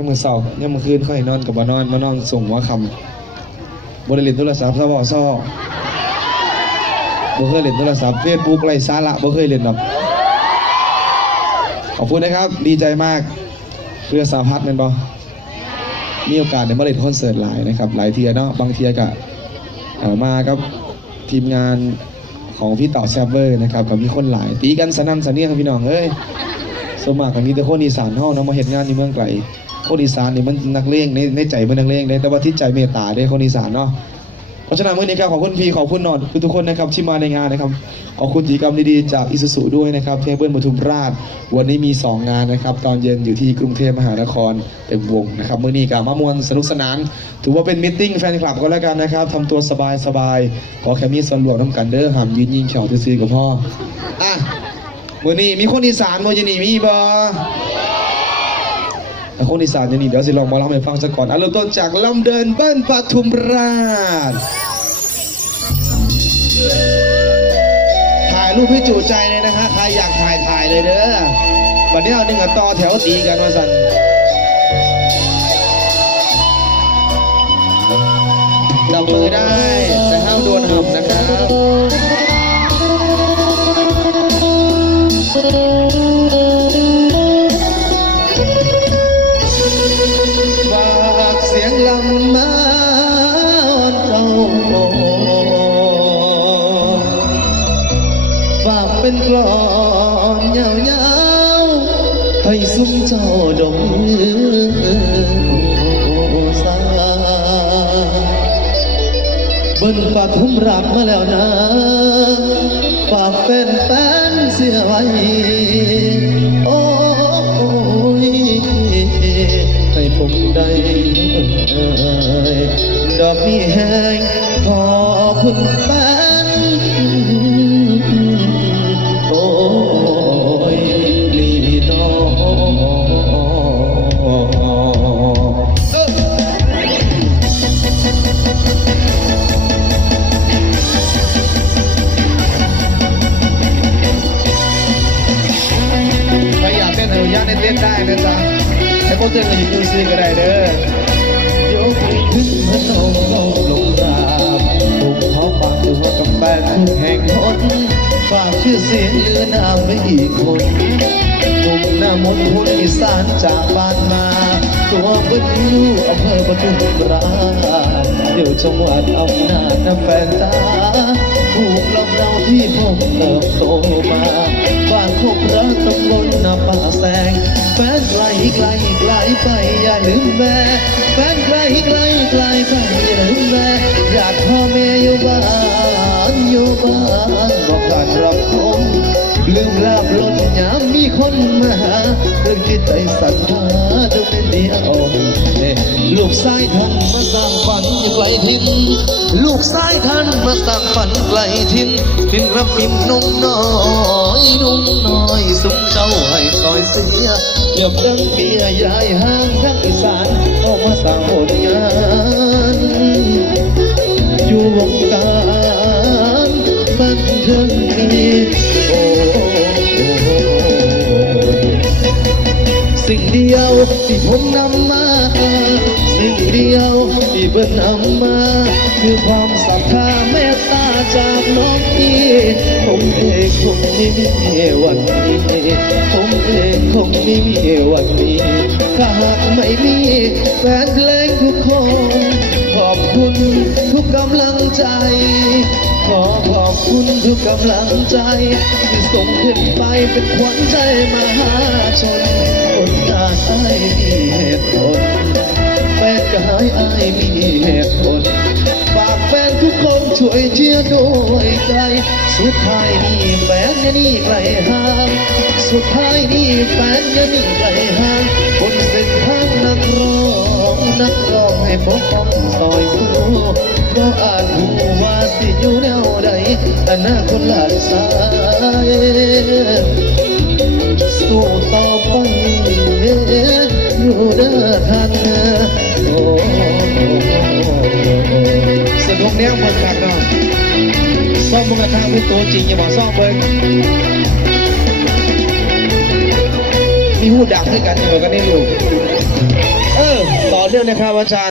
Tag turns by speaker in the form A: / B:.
A: ยังมือเสาร์ยังมือคืนเขาให้นอนกับมานอนมานอนส่งว่าคำบริเล่นโทรศัพท์ซะบ่ซ้อบ่เคยเล่นโทรศัพท์เฟซบุ๊กไรสาระบ่เคยเล่นหรอกขอบคุณนะครับ ดีใจมากเรือสาพัฒน์แม่นบ่มีโอกาสได้มาเล่นคอนเสิร์ตหลายนะครับ หลายเทียเนาะบางเทียก็มากับทีมงานของพี่ต่อแซฟเวอร์นะครับกับมีคนหลาย ตีกันสนั่นสะเนียงพี่น้องเอ้ย สวนมากก็มีแต่คนอีสานเฮาเนะมาเฮ็ดงานในเมืองไกลคนอีสานนี่มันนักเลงในในใจมันนักเลงเด้แต่ว่าที่ใจเมตตาเด้คนอีสานเนาะเพราะฉะนั้นมื้อนี้ก็ขอบคุณพี่ขอบคุณนอนทุกคนนะครับที่มาในงานนะครับขอบคุณกิจกรรมดีๆจากอิสุสุด้วยนะครับเทเบิลปทุมราช วันนี้มี 2 งานนะครับ ตอนเย็นอยู่ที่กรุงเทพมหานครเต็มวงนะครับมื้อนี้ก็มามวนสนุกสนาน ถือว่าเป็นมิทติ้งแฟนคลับก็แล้วกันนะครับทำตัวสบายๆขอแค่มีส่วนรวมน้ำกันเด้อห้ามยืนยิงเข่าซื่อกับพ่ออะ มื่อนี้มีคนอีสานมื่อจะนี่มีบ่แต่คนอีสานจะนี่เดี๋ยวสิลองมาล่าให้ฟังสักก่อนอะเริ่มต้นจากลำเดินเบิ้ลปทุมราชถ่ายรูปให้จุใจเลยนะฮะใครอยากถ่ายถ่ายเลยเด้อวันนี้เอาหนึ่งกับต่อแถวตีกันมาสันจับมือได้แต่ห้ามโดนหับนะครับ ให้ซุ้มเจ้าดมสาเบิ้นปาทุ่มรักมาแล้วนะฝากแฟนแฟนเสียไว้โอ้ยให้ผมได้ดอกนี้แห้งขอคุณแฟ เต้นกันอยู่ดูซีก็ได้เด้อยกขึ้นพนมลงลงราบผมเขาฝากตัวกับแฟนทุกแห่งหนฝากชื่อเสียงเลือนามไม่อีกคนผมหน้ามนต์คนอีสานจากบ้านมา ตัวบิ้ลอยู่อำเภอปทุมราชเดี๋ยวจังหวัดอำนาจนะแฟนตาถูกลำเราที่ผมเติบโตมาบ้านโคกรักตำบลนาป่าแสงแฟนไกลไกลไกล ไปอย่าลืมแม่แฟนไกลไกลไกลไปอย่าลืมแม่อยากพ่อแม่อยู่บ้านอยู่บ้านบอกขาดรับคมลืมลาบลดยามมีคนมาหาเรื่องจิตใจสั่นหาจะเป็นเดียวเนี่ยลูกชายท่านมาสร้างฝันไกลทินลูกชายท่านมาสร้างฝันไกลทินดินรับปิมนุ่มน้อยนุ่มน้อยสุขเจ้าให้ ซอยเสียเกียบดังเบียยายห้างทั้งอีสานเอามาสร้างผลงาน อยู่วงการบันเทิงนี้โอ้สิ่งเดียวที่ผมนำมา สิ่งเดียวที่เพิ่นนำมา คือความศรัทธาเมตตาจากน้องพี่ผมเองคงไม่มีวันนี้ผม งคงไม่มีวันนี้ ถ้าหากไม่มีแฟนเพลงทุกคน ขอบคุณทุกกำลังใจ ขอขอบคุณทุกกำลังใจ ที่ส่งขึ้นไปเป็นขวัญใจมหาชนคนงานไอ้มีเหตุผลแฟนก็หายไอ้มีเหตุผลฝากแฟนทุกคนช่วยเชียร์ด้วยใจ สุดท้ายนี่แฟนยนี่ไกลห่างสุดท้ายนี่แฟนยนี่ไกลห่างบนเส้นทางนักร้องนักร้องให้ปกป้องซอยสู้ก็อาจรู้ว่าสิอยู่แนวใดอนาคตหลานสายสู้ต่อไปอยู่เด้อท่านโอ้สนุกแนวหมดครับเนาะ ซ่อมมึงกระทางเป็นตัวจริงอย่าบอกซ่อมเลยมีหูดังด้วยกันอย่าบอกกันนี่ลูกต่อเรื่องนะครับอาจารย์